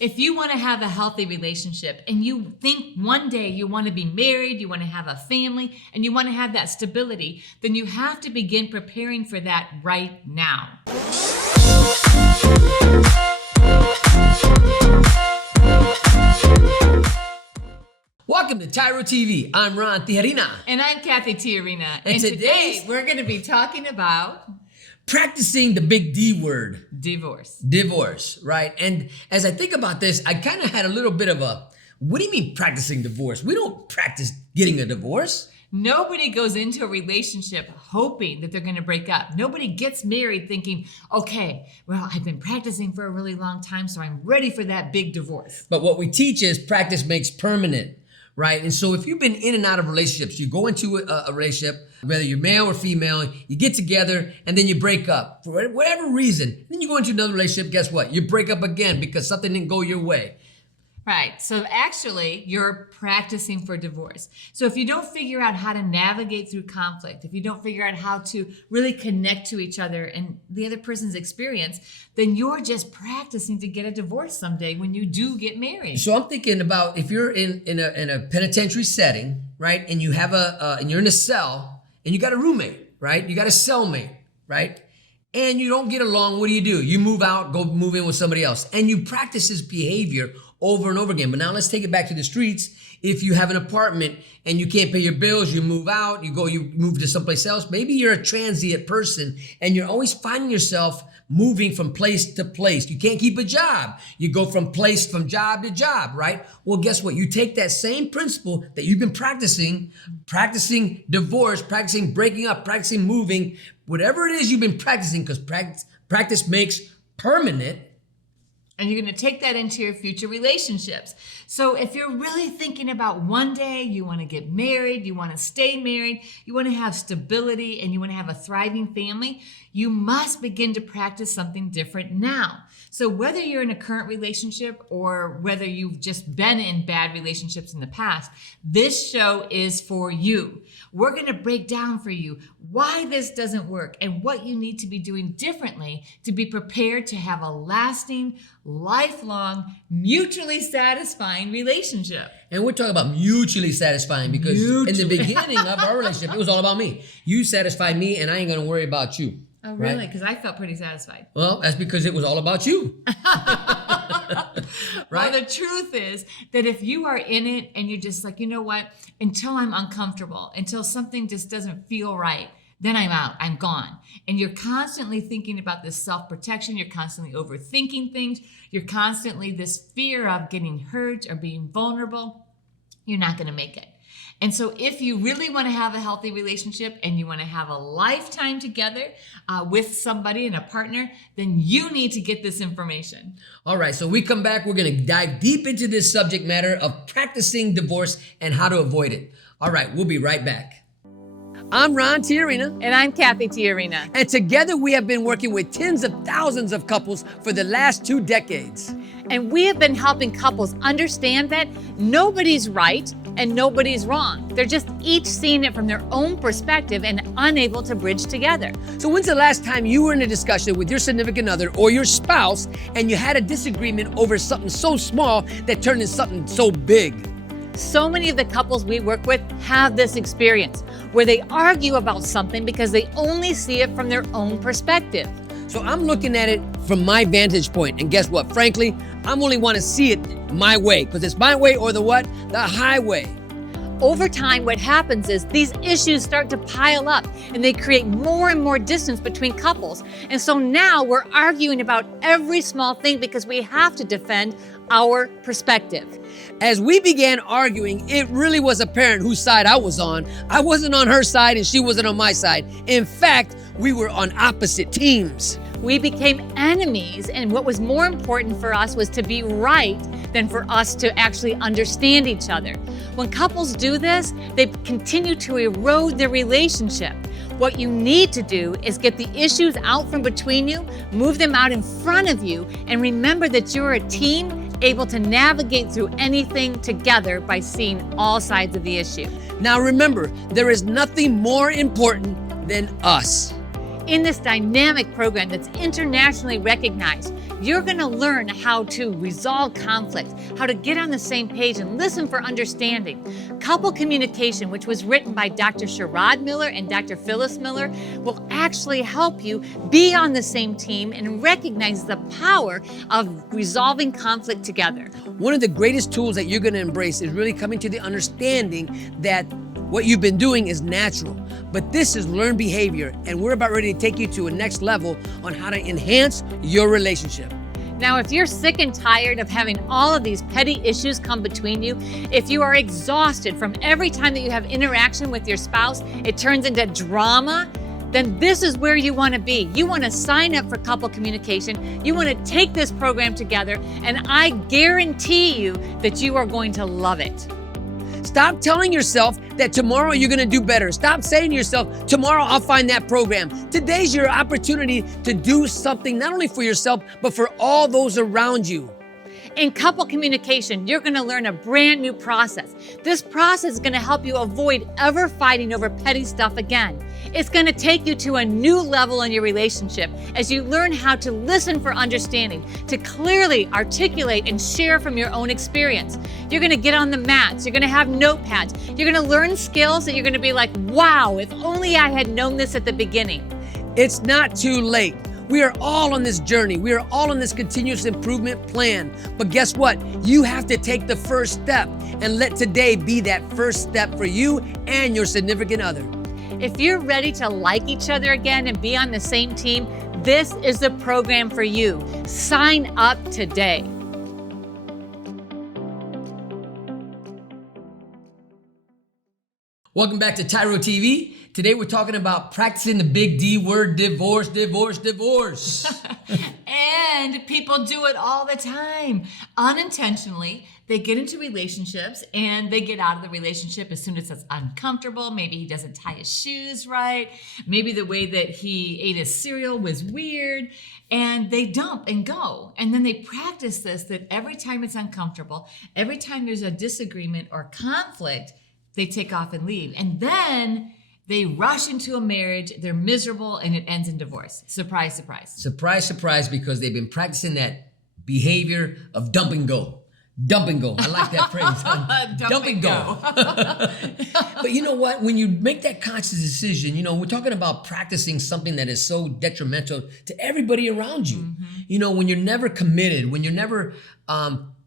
If you want to have a healthy relationship and you think one day you want to be married, you want to have a family, and you want to have that stability, then you have to begin preparing for that right now. Welcome to TYRO TV. I'm Tijerina. And I'm Cathy Tijerina. And today we're going to be talking about practicing the big D word. Divorce, right? And as I think about this, I kind of had a little bit of a, what do you mean practicing divorce? We don't practice getting a divorce. Nobody goes into a relationship hoping that they're going to break up. Nobody gets married thinking, okay, well, I've been practicing for a really long time, so I'm ready for that big divorce. But what we teach is practice makes permanent, right? And so if you've been in and out of relationships, you go into a relationship, whether you're male or female, you get together and then you break up for whatever reason. Then you go into another relationship, guess what? You break up again because something didn't go your way. Right. So actually, you're practicing for divorce. So if you don't figure out how to navigate through conflict, if you don't figure out how to really connect to each other and the other person's experience, then you're just practicing to get a divorce someday when you do get married. So I'm thinking about if you're in a penitentiary setting, right, and you have and you're in a cell and you got a roommate, right? You got a cellmate, right? And you don't get along. What do? You move out, go move in with somebody else, and you practice this behavior over and over again. But now let's take it back to the streets. If you have an apartment and you can't pay your bills, you move out, you move to someplace else. Maybe you're a transient person and you're always finding yourself moving from place to place. You can't keep a job. You go from job to job, right? Well, guess what? You take that same principle that you've been practicing divorce, practicing breaking up, practicing moving, whatever it is you've been practicing, because practice makes permanent. And you're going to take that into your future relationships. So if you're really thinking about one day you want to get married, you want to stay married, you want to have stability, and you want to have a thriving family, you must begin to practice something different now. So whether you're in a current relationship or whether you've just been in bad relationships in the past, this show is for you. We're going to break down for you why this doesn't work and what you need to be doing differently to be prepared to have a lasting, lifelong, mutually satisfying relationship. And we're talking about mutually satisfying because in the beginning of our relationship, it was all about me. You satisfy me and I ain't going to worry about you. Oh, really? Because I felt pretty satisfied. Well, that's because it was all about you. Right? Well, the truth is that if you are in it and you're just like, you know what, until I'm uncomfortable, until something just doesn't feel right, then I'm out, I'm gone. And you're constantly thinking about this self-protection, you're constantly overthinking things, you're constantly this fear of getting hurt or being vulnerable, you're not going to make it. And so if you really want to have a healthy relationship and you want to have a lifetime together with somebody and a partner, then you need to get this information. All right, so we come back, we're going to dive deep into this subject matter of practicing divorce and how to avoid it. All right, we'll be right back. I'm Tijerina. And I'm Cathy Tijerina. And together we have been working with tens of thousands of couples for the last 2 decades. And we have been helping couples understand that nobody's right and nobody's wrong. They're just each seeing it from their own perspective and unable to bridge together. So when's the last time you were in a discussion with your significant other or your spouse and you had a disagreement over something so small that turned into something so big? So many of the couples we work with have this experience where they argue about something because they only see it from their own perspective. So I'm looking at it from my vantage point, and guess what? Frankly, I'm only want to see it my way, because it's my way or the what? The highway. Over time, what happens is these issues start to pile up and they create more and more distance between couples. And so now we're arguing about every small thing because we have to defend our perspective. As we began arguing, it really was apparent whose side I was on. I wasn't on her side and she wasn't on my side. In fact, we were on opposite teams. We became enemies, and what was more important for us was to be right than for us to actually understand each other. When couples do this, they continue to erode their relationship. What you need to do is get the issues out from between you, move them out in front of you, and remember that you're a team able to navigate through anything together by seeing all sides of the issue. Now remember, there is nothing more important than us. In this dynamic program that's internationally recognized, you're going to learn how to resolve conflict, how to get on the same page and listen for understanding. Couple communication, which was written by Dr. Sherrod Miller and Dr. Phyllis Miller, will actually help you be on the same team and recognize the power of resolving conflict together. One of the greatest tools that you're going to embrace is really coming to the understanding that what you've been doing is natural, but this is learned behavior, and we're about ready to take you to a next level on how to enhance your relationship. Now, if you're sick and tired of having all of these petty issues come between you, if you are exhausted from every time that you have interaction with your spouse, it turns into drama, then this is where you want to be. You want to sign up for couple communication. You want to take this program together, and I guarantee you that you are going to love it. Stop telling yourself that tomorrow you're going to do better. Stop saying to yourself, tomorrow I'll find that program. Today's your opportunity to do something not only for yourself, but for all those around you. In couple communication, you're going to learn a brand new process. This process is going to help you avoid ever fighting over petty stuff again. It's going to take you to a new level in your relationship as you learn how to listen for understanding, to clearly articulate and share from your own experience. You're going to get on the mats. You're going to have notepads. You're going to learn skills that you're going to be like, wow, if only I had known this at the beginning. It's not too late. We are all on this journey. We are all on this continuous improvement plan. But guess what? You have to take the first step and let today be that first step for you and your significant other. If you're ready to like each other again and be on the same team, this is the program for you. Sign up today. Welcome back to TYRO TV. Today we're talking about practicing the big D word, divorce, divorce, divorce. And people do it all the time. Unintentionally, they get into relationships and they get out of the relationship as soon as it's uncomfortable. Maybe he doesn't tie his shoes right. Maybe the way that he ate his cereal was weird. And they dump and go. And then they practice this, that every time it's uncomfortable, every time there's a disagreement or conflict, they take off and leave. And then they rush into a marriage, they're miserable, and it ends in divorce. Surprise, surprise. Surprise, surprise, because they've been practicing that behavior of dump and go. Dump and go. I like that phrase. Dump and go. But you know what? When you make that conscious decision, you know, we're talking about practicing something that is so detrimental to everybody around you. Mm-hmm. You know, when you're never committed, when you're never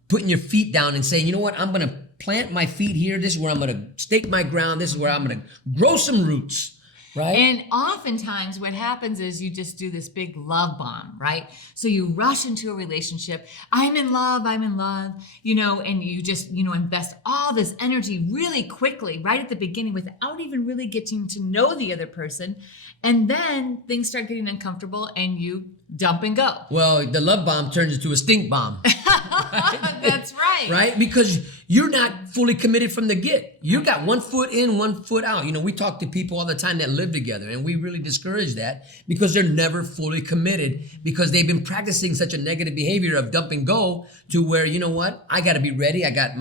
putting your feet down and saying, you know what, I'm going to plant my feet here. This is where I'm going to stake my ground. This is where I'm going to grow some roots, right? And oftentimes what happens is you just do this big love bomb, right? So you rush into a relationship. I'm in love, you know, and you just, you know, invest all this energy really quickly right at the beginning without even really getting to know the other person. And then things start getting uncomfortable and you dump and go. Well, the love bomb turns into a stink bomb. Right? That's right. Right? Because you're not fully committed from the get. You got one foot in, one foot out. You know, we talk to people all the time that live together, and we really discourage that because they're never fully committed because they've been practicing such a negative behavior of dump and go to where, you know what, I got to be ready. I got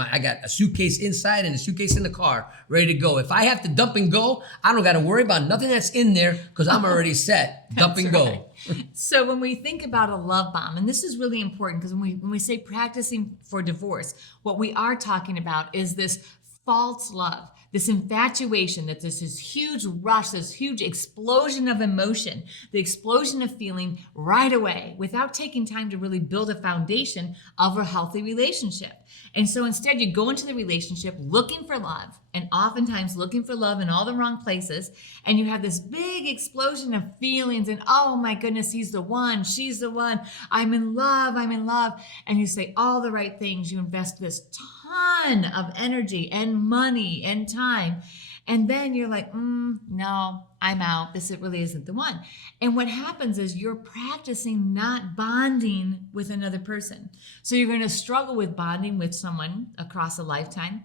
a suitcase inside and a suitcase in the car ready to go. If I have to dump and go, I don't got to worry about nothing that's in there because I'm already set. Dump and go. So when we think about a love bomb, and this is really important because when we say practicing for divorce, what we are talking about is this false love, this infatuation, that there's this huge rush, this huge explosion of emotion, the explosion of feeling right away without taking time to really build a foundation of a healthy relationship. And so instead you go into the relationship looking for love, and oftentimes looking for love in all the wrong places, and you have this big explosion of feelings and, oh my goodness, he's the one, she's the one, I'm in love, and you say all the right things, you invest this ton of energy and money and time, and then you're like, no, I'm out, this really isn't the one. And what happens is you're practicing not bonding with another person. So you're going to struggle with bonding with someone across a lifetime.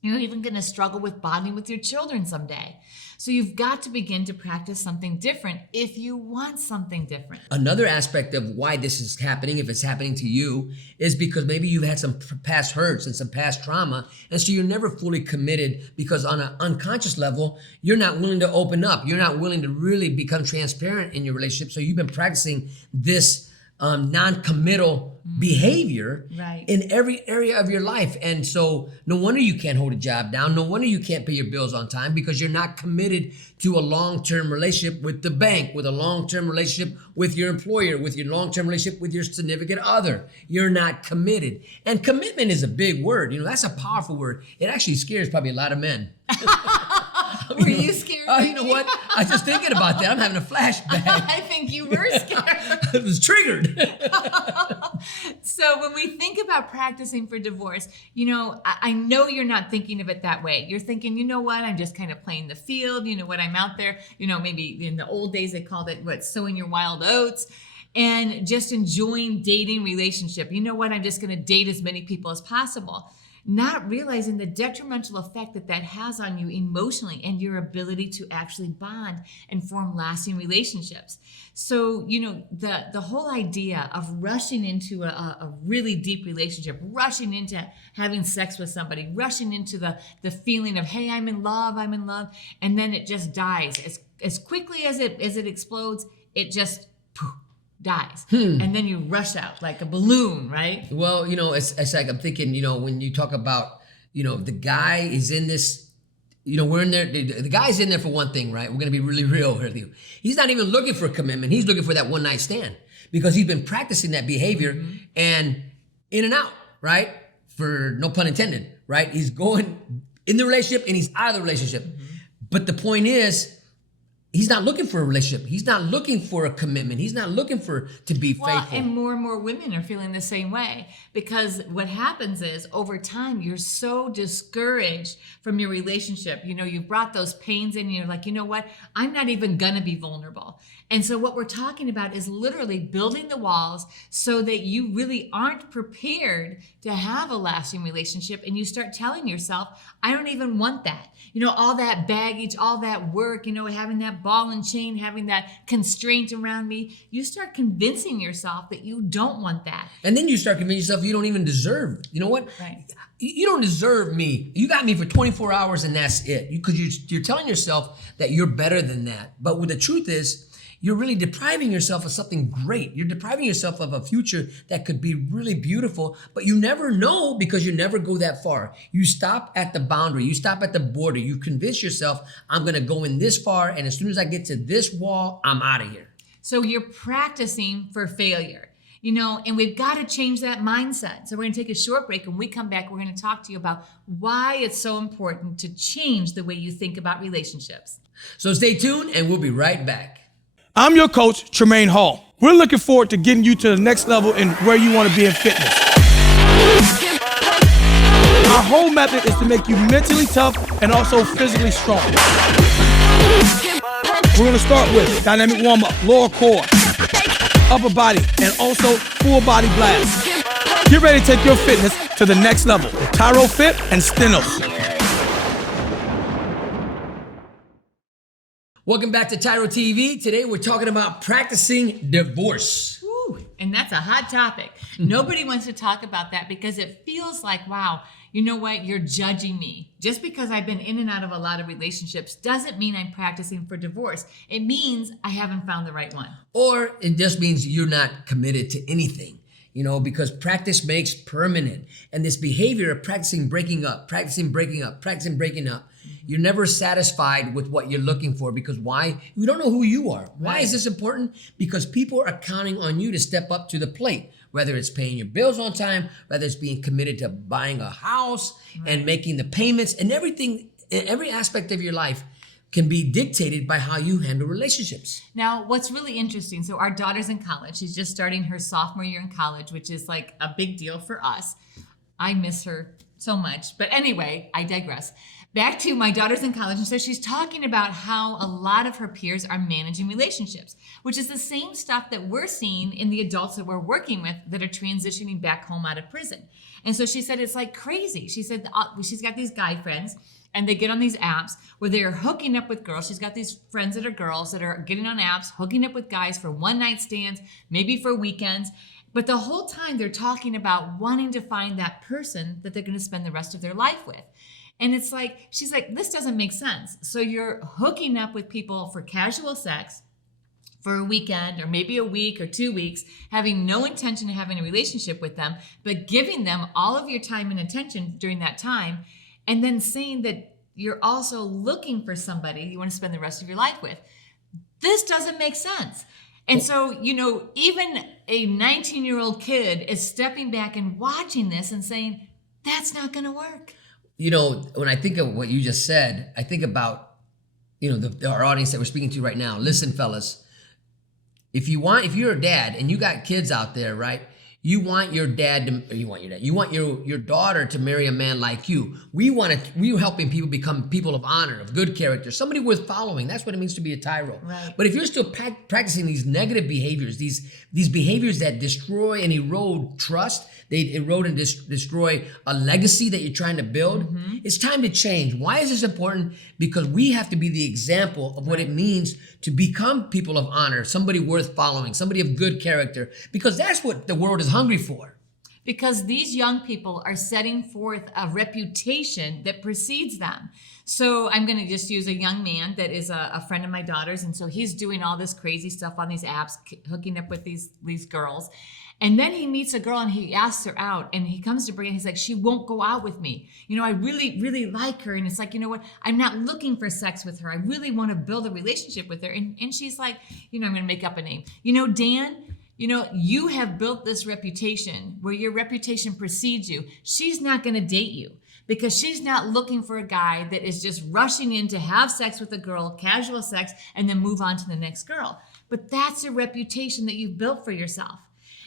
You're even going to struggle with bonding with your children someday. So you've got to begin to practice something different if you want something different. Another aspect of why this is happening, if it's happening to you, is because maybe you've had some past hurts and some past trauma, and so you're never fully committed because on an unconscious level, you're not willing to open up. You're not willing to really become transparent in your relationship. So you've been practicing this non-committal behavior in every area of your life. And so no wonder you can't hold a job down. No wonder you can't pay your bills on time, because you're not committed to a long-term relationship with the bank, with a long-term relationship with your employer, with your long-term relationship with your significant other. You're not committed. And commitment is a big word. You know, that's a powerful word. It actually scares probably a lot of men. Were you scared? You know what? I was just thinking about that. I'm having a flashback. I think you were scared. I was triggered. So when we think about practicing for divorce, you know, I know you're not thinking of it that way. You're thinking, you know what, I'm just kind of playing the field. You know what, I'm out there. You know, maybe in the old days they called it, sowing your wild oats. And just enjoying dating relationship. You know what, I'm just going to date as many people as possible. Not realizing the detrimental effect that that has on you emotionally and your ability to actually bond and form lasting relationships. So, you know, the whole idea of rushing into a really deep relationship, rushing into having sex with somebody, rushing into the feeling of, hey, I'm in love, and then it just dies. As quickly as it explodes, it just dies. And then you rush out like a balloon, right? Well, you know, it's like I'm thinking, you know, when you talk about, you know, the guy is in this, you know, we're in there, the guy's in there for one thing, right? We're going to be really real with you. He's not even looking for a commitment. He's looking for that one night stand because he's been practicing that behavior and in and out, right? For no pun intended, right? He's going in the relationship and he's out of the relationship. But the point is, he's not looking for a relationship. He's not looking for a commitment. He's not looking to be faithful. And more women are feeling the same way, because what happens is over time, you're so discouraged from your relationship. You know, you've brought those pains in and you're like, you know what? I'm not even gonna be vulnerable. And so what we're talking about is literally building the walls so that you really aren't prepared to have a lasting relationship. And you start telling yourself, I don't even want that. You know, all that baggage, all that work, you know, having that ball and chain, having that constraint around me, you start convincing yourself that you don't want that. And then you start convincing yourself you don't even deserve. You know what? Right. You don't deserve me. You got me for 24 hours and that's it. Because you're telling yourself that you're better than that. But what the truth is, you're really depriving yourself of something great. You're depriving yourself of a future that could be really beautiful, but you never know because you never go that far. You stop at the boundary. You stop at the border. You convince yourself, I'm going to go in this far, and as soon as I get to this wall, I'm out of here. So you're practicing for failure, you know, and we've got to change that mindset. So we're going to take a short break. When we come back, we're going to talk to you about why it's so important to change the way you think about relationships. So stay tuned, and we'll be right back. I'm your coach, Tremaine Hall. We're looking forward to getting you to the next level in where you want to be in fitness. Our whole method is to make you mentally tough and also physically strong. We're going to start with dynamic warm-up, lower core, upper body, and also full body blast. Get ready to take your fitness to the next level with TYRO Fit and Stenos. Welcome back to TYRO TV. Today we're talking about practicing divorce. Woo, and that's a hot topic. Nobody wants to talk about that because it feels like, wow, you know what? You're judging me. Just because I've been in and out of a lot of relationships doesn't mean I'm practicing for divorce. It means I haven't found the right one. Or it just means you're not committed to anything. You know, because practice makes permanent. And this behavior of practicing breaking up, you're never satisfied with what you're looking for. Because why? You don't know who you are. Why is this important? Because people are counting on you to step up to the plate, whether it's paying your bills on time, whether it's being committed to buying a house and making the payments, and everything, every aspect of your life can be dictated by how you handle relationships. Now, what's really interesting, so our daughter's in college. She's just starting her sophomore year in college, which is like a big deal for us. I miss her so much. But anyway, I digress. back to my daughter's in college, and so she's talking about how a lot of her peers are managing relationships, which is the same stuff that we're seeing in the adults that we're working with that are transitioning back home out of prison. And so she said it's like crazy. She said she's got these guy friends, and they get on these apps where they're hooking up with girls. She's got these friends that are girls that are getting on apps, hooking up with guys for one night stands, maybe for weekends. But the whole time they're talking about wanting to find that person that they're going to spend the rest of their life with. And it's like, she's like, this doesn't make sense. So you're hooking up with people for casual sex for a weekend or maybe a week or 2 weeks, having no intention of having a relationship with them, but giving them all of your time and attention during that time, and then saying that you're also looking for somebody you want to spend the rest of your life with. This doesn't make sense. And so, even a 19-year-old kid is stepping back and watching this and saying, that's not going to work. When I think of what you just said, I think about, our audience that we're speaking to right now. Listen, fellas, if you're a dad and you got kids out there, right? You want your daughter to marry a man like you. We're helping people become people of honor, of good character, somebody worth following. That's what it means to be a TYRO. Right. But if you're still practicing these negative behaviors, these behaviors that destroy and erode trust, they erode and destroy a legacy that you're trying to build, it's time to change. Why is this important? Because we have to be the example of what it means to become people of honor, somebody worth following, somebody of good character, because that's what the world is hungry for. Because these young people are setting forth a reputation that precedes them. So I'm going to just use a young man that is a friend of my daughter's. And so he's doing all this crazy stuff on these apps, hooking up with these girls. And then he meets a girl and he asks her out, and he comes to Bria and he's like, she won't go out with me. I really, really like her. And it's like, you know what? I'm not looking for sex with her. I really want to build a relationship with her. And she's like, I'm going to make up a name. Dan, you have built this reputation where your reputation precedes you. She's not going to date you because she's not looking for a guy that is just rushing in to have sex with a girl, casual sex, and then move on to the next girl. But that's a reputation that you've built for yourself.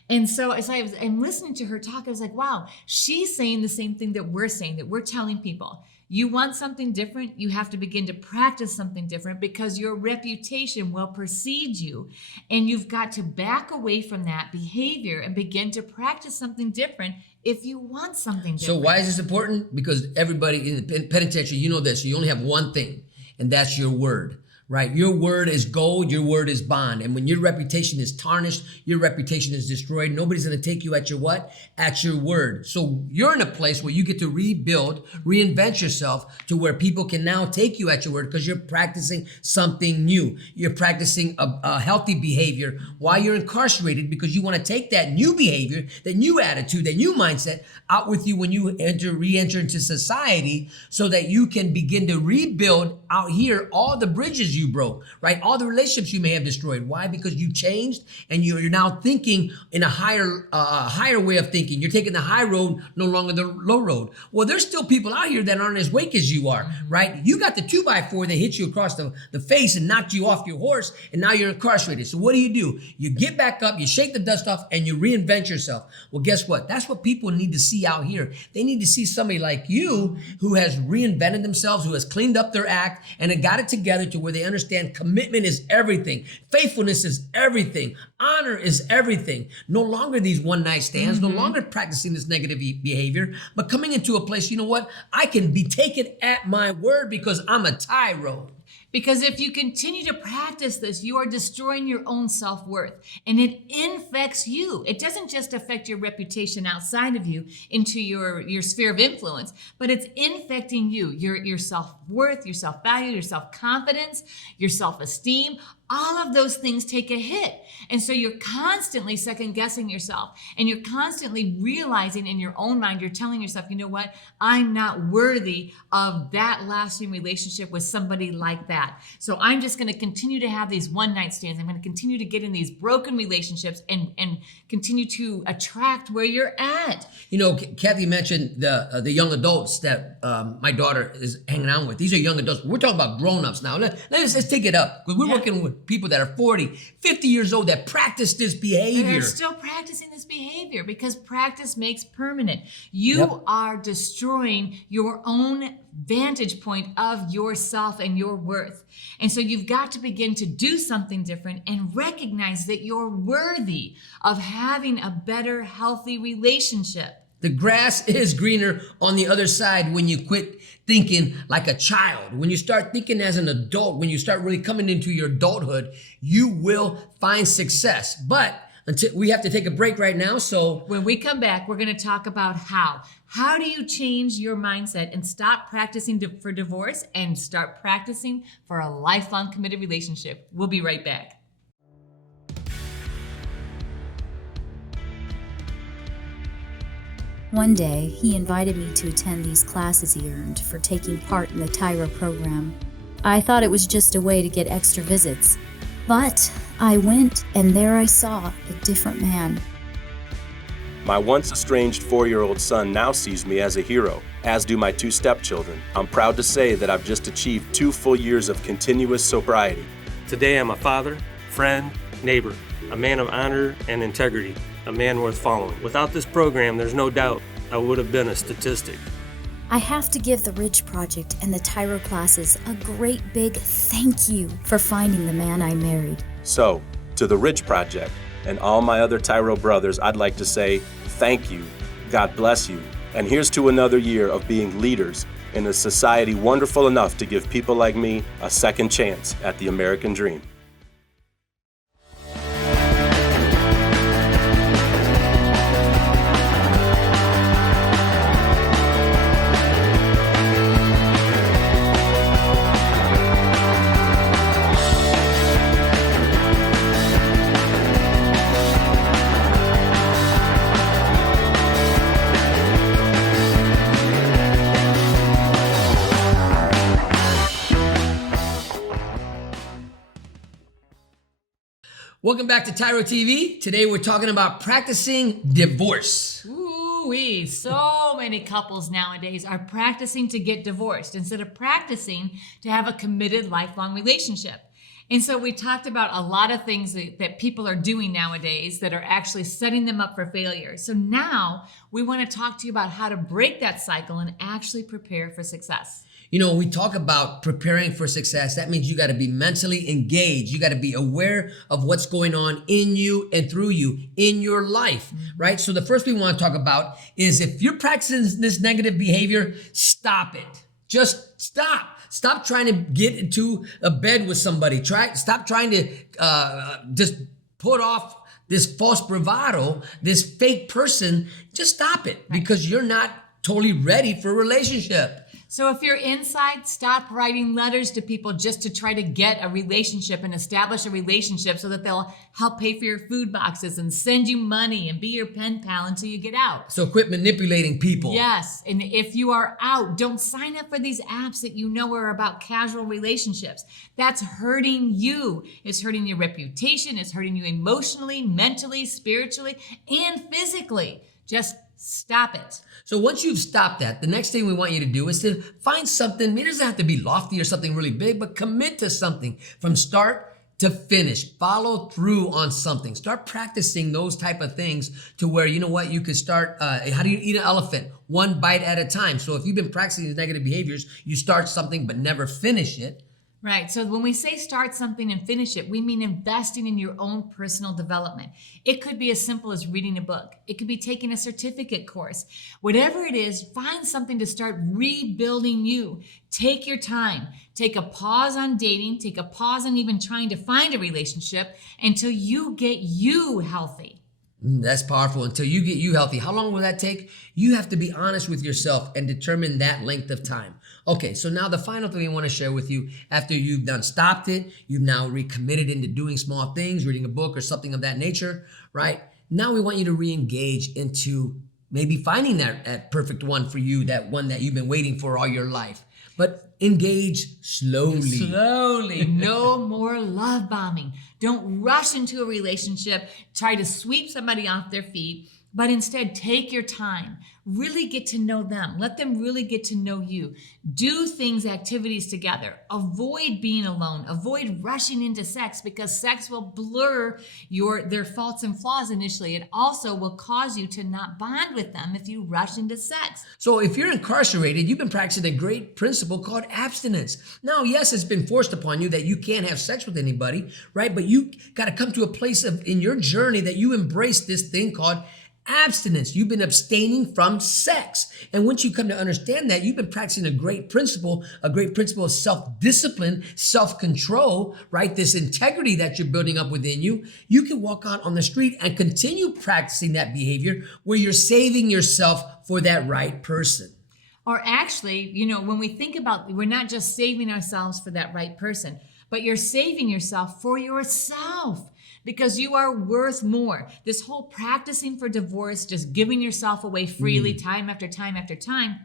And so as I'm listening to her talk, I was like, wow, she's saying the same thing that we're saying, that we're telling people. You want something different, you have to begin to practice something different because your reputation will precede you. And you've got to back away from that behavior and begin to practice something different if you want something different. So why is this important? Because everybody in the penitentiary, you know this, you only have one thing, and that's your word. Right? Your word is gold, your word is bond. And when your reputation is tarnished, your reputation is destroyed, nobody's going to take you at your what? At your word. So you're in a place where you get to rebuild, reinvent yourself to where people can now take you at your word because you're practicing something new. You're practicing a healthy behavior while you're incarcerated because you want to take that new behavior, that new attitude, that new mindset out with you when you re-enter into society so that you can begin to rebuild out here all the bridges you broke, right? All the relationships you may have destroyed. Why? Because you changed and you're now thinking in a higher way of thinking. You're taking the high road, no longer the low road. Well, there's still people out here that aren't as wake as you are, right? You got the 2x4 that hit you across the face and knocked you off your horse, and now you're incarcerated. So what do? You get back up, you shake the dust off, and you reinvent yourself. Well, guess what? That's what people need to see out here. They need to see somebody like you who has reinvented themselves, who has cleaned up their act, and have got it together to where they understand commitment is everything. Faithfulness is everything. Honor is everything. No longer these one night stands, no longer practicing this negative behavior, but coming into a place, you know what? I can be taken at my word because I'm a TYRO. Because if you continue to practice this, you are destroying your own self-worth, and it infects you. It doesn't just affect your reputation outside of you into your sphere of influence, but it's infecting you, your self-worth, your self-value, your self-confidence, your self-esteem. All of those things take a hit. And so you're constantly second guessing yourself, and you're constantly realizing in your own mind, you're telling yourself, you know what? I'm not worthy of that lasting relationship with somebody like that. So I'm just going to continue to have these one night stands. I'm going to continue to get in these broken relationships and continue to attract where you're at. Cathy mentioned the young adults that my daughter is hanging out with. These are young adults. We're talking about grown-ups now. Let's take it up because we're working with with people that are 40, 50 years old that practice this behavior. They're still practicing this behavior because practice makes permanent. You Yep. are destroying your own vantage point of yourself and your worth. And so you've got to begin to do something different and recognize that you're worthy of having a better, healthy relationship. The grass is greener on the other side when you quit thinking like a child. When you start thinking as an adult, when you start really coming into your adulthood, you will find success. But until we have to take a break right now, so When we come back, we're going to talk about how. How do you change your mindset and stop practicing for divorce and start practicing for a lifelong committed relationship? We'll be right back. One day, he invited me to attend these classes he earned for taking part in the TYRO program. I thought it was just a way to get extra visits. But I went, and there I saw a different man. My once estranged 4-year-old son now sees me as a hero, as do my 2 stepchildren. I'm proud to say that I've just achieved 2 full years of continuous sobriety. Today I'm a father, friend, neighbor, a man of honor and integrity, a man worth following. Without this program, there's no doubt I would have been a statistic. I have to give the Ridge Project and the TYRO classes a great big thank you for finding the man I married. So, to the Ridge Project and all my other TYRO brothers, I'd like to say thank you, God bless you, and here's to another year of being leaders in a society wonderful enough to give people like me a second chance at the American dream. welcome back to TYRO TV. Today we're talking about practicing divorce. Ooh-wee. So many couples nowadays are practicing to get divorced instead of practicing to have a committed lifelong relationship. And so we talked about a lot of things that people are doing nowadays that are actually setting them up for failure. So now we want to talk to you about how to break that cycle and actually prepare for success. You know, when we talk about preparing for success, that means you got to be mentally engaged. You got to be aware of what's going on in you and through you in your life, right? So the first thing we want to talk about is if you're practicing this negative behavior, stop it. Just stop. Stop trying to get into a bed with somebody. Stop trying to just put off this false bravado, this fake person. Just stop it because you're not totally ready for a relationship. So if you're inside, stop writing letters to people just to try to get a relationship and establish a relationship so that they'll help pay for your food boxes and send you money and be your pen pal until you get out. So quit manipulating people. Yes. And if you are out, don't sign up for these apps that you know are about casual relationships. That's hurting you. It's hurting your reputation. It's hurting you emotionally, mentally, spiritually, and physically. Just stop it. So once you've stopped that, the next thing we want you to do is to find something. It doesn't have to be lofty or something really big, but commit to something from start to finish. Follow through on something. Start practicing those type of things to where, you know what, you could start, how do you eat an elephant? One bite at a time. So if you've been practicing these negative behaviors, you start something but never finish it. Right. So when we say start something and finish it, we mean investing in your own personal development. It could be as simple as reading a book. It could be taking a certificate course. Whatever it is, find something to start rebuilding you. Take your time. Take a pause on dating. Take a pause on even trying to find a relationship until you get you healthy. That's powerful. Until you get you healthy. How long will that take? You have to be honest with yourself and determine that length of time. Okay, so now the final thing I want to share with you, after you've done stopped it, you've now recommitted into doing small things, reading a book or something of that nature, right? Now we want you to re-engage into maybe finding that perfect one for you, that one that you've been waiting for all your life. But engage slowly. Slowly. No more love bombing. Don't rush into a relationship, try to sweep somebody off their feet, but instead take your time. Really get to know them. Let them really get to know you. Do things, activities together. Avoid being alone. Avoid rushing into sex, because sex will blur their faults and flaws initially. It also will cause you to not bond with them if you rush into sex. So if you're incarcerated, you've been practicing a great principle called abstinence. Now, yes, it's been forced upon you that you can't have sex with anybody, right? But you got to come to a place in your journey that you embrace this thing called abstinence. You've been abstaining from sex. And once you come to understand that, you've been practicing a great principle of self-discipline, self-control, right? This integrity that you're building up within you. You can walk out on the street and continue practicing that behavior where you're saving yourself for that right person. Or actually, when we think about, we're not just saving ourselves for that right person, but you're saving yourself for yourself, because you are worth more. This whole practicing for divorce, just giving yourself away freely time after time after time,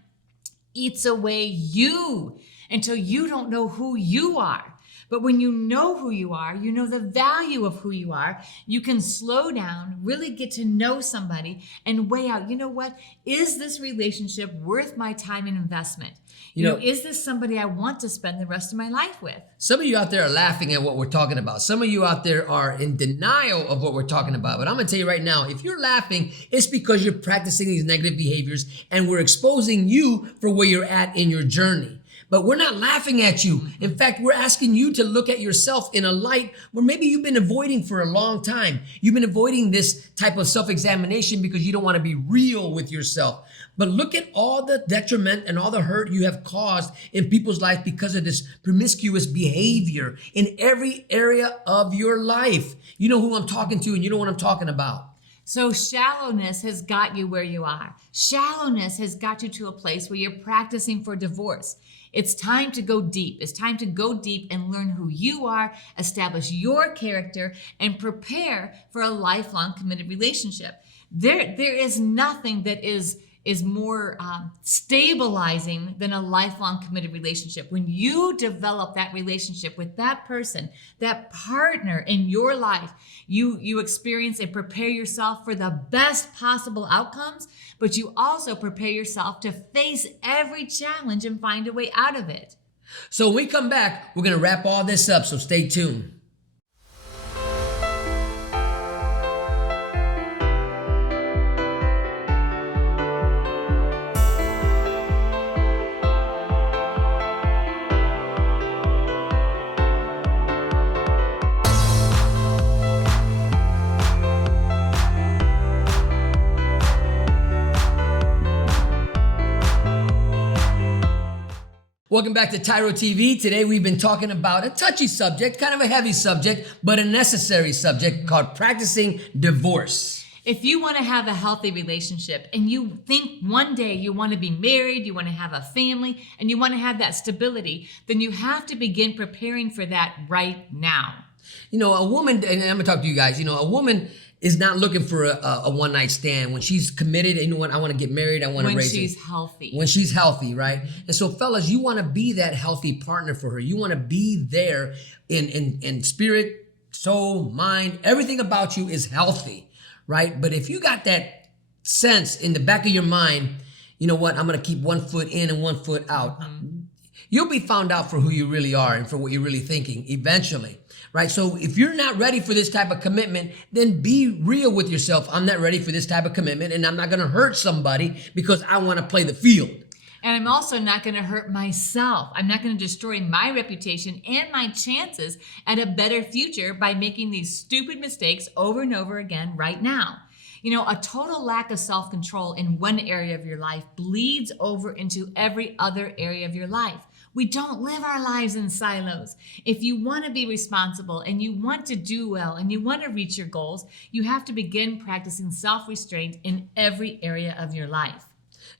eats away you until you don't know who you are. But when you know who you are, you know the value of who you are, you can slow down, really get to know somebody and weigh out, what? Is this relationship worth my time and investment? Is this somebody I want to spend the rest of my life with? Some of you out there are laughing at what we're talking about. Some of you out there are in denial of what we're talking about. But I'm going to tell you right now, if you're laughing, it's because you're practicing these negative behaviors and we're exposing you for where you're at in your journey. But we're not laughing at you. In fact, we're asking you to look at yourself in a light where maybe you've been avoiding for a long time. You've been avoiding this type of self-examination because you don't want to be real with yourself. But look at all the detriment and all the hurt you have caused in people's life because of this promiscuous behavior in every area of your life. You know who I'm talking to and you know what I'm talking about. So shallowness has got you where you are. Shallowness has got you to a place where you're practicing for divorce. It's time to go deep. It's time to go deep and learn who you are, establish your character, and prepare for a lifelong committed relationship. There is nothing that is more stabilizing than a lifelong committed relationship. When you develop that relationship with that person, that partner in your life, you experience and prepare yourself for the best possible outcomes, but you also prepare yourself to face every challenge and find a way out of it. So when we come back, we're going to wrap all this up, so stay tuned. Welcome back to TYRO TV. Today we've been talking about a touchy subject, kind of a heavy subject, but a necessary subject called practicing divorce. If you want to have a healthy relationship and you think one day you want to be married, you want to have a family, and you want to have that stability, then you have to begin preparing for that right now. A woman, and I'm going to talk to you guys, a woman is not looking for a one-night stand. When she's committed, and I want to get married, I want to raise it. When she's healthy. When she's healthy, right? And so, fellas, you want to be that healthy partner for her. You want to be there in spirit, soul, mind. Everything about you is healthy, right? But if you got that sense in the back of your mind, you know what? I'm going to keep one foot in and one foot out. You'll be found out for who you really are and for what you're really thinking eventually. Right? So if you're not ready for this type of commitment, then be real with yourself. I'm not ready for this type of commitment, and I'm not going to hurt somebody because I want to play the field. And I'm also not going to hurt myself. I'm not going to destroy my reputation and my chances at a better future by making these stupid mistakes over and over again right now. A total lack of self-control in one area of your life bleeds over into every other area of your life. We don't live our lives in silos. If you want to be responsible and you want to do well and you want to reach your goals, you have to begin practicing self-restraint in every area of your life.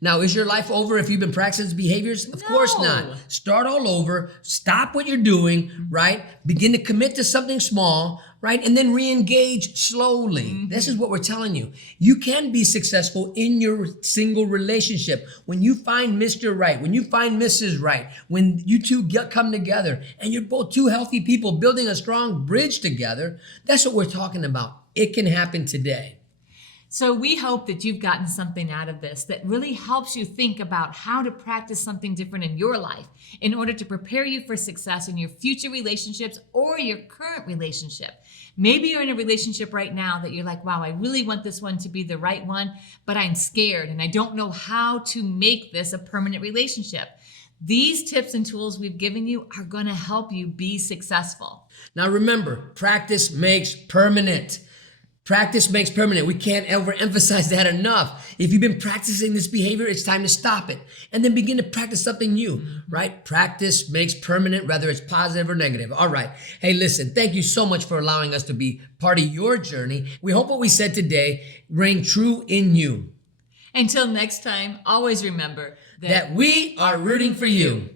Now, is your life over if you've been practicing these behaviors? Of course not. Start all over. Stop what you're doing, right? Begin to commit to something small, right? And then re-engage slowly. This is what we're telling you. You can be successful in your single relationship. When you find Mr. Right, when you find Mrs. Right, when you two come together and you're both two healthy people building a strong bridge together, that's what we're talking about. It can happen today. So we hope that you've gotten something out of this that really helps you think about how to practice something different in your life in order to prepare you for success in your future relationships or your current relationship. Maybe you're in a relationship right now that you're like, wow, I really want this one to be the right one, but I'm scared and I don't know how to make this a permanent relationship. These tips and tools we've given you are going to help you be successful. Now remember, practice makes permanent. Practice makes permanent. We can't overemphasize that enough. If you've been practicing this behavior, it's time to stop it and then begin to practice something new, right? Practice makes permanent, whether it's positive or negative. All right. Hey, listen, thank you so much for allowing us to be part of your journey. We hope what we said today rang true in you. Until next time, always remember that we are rooting for you.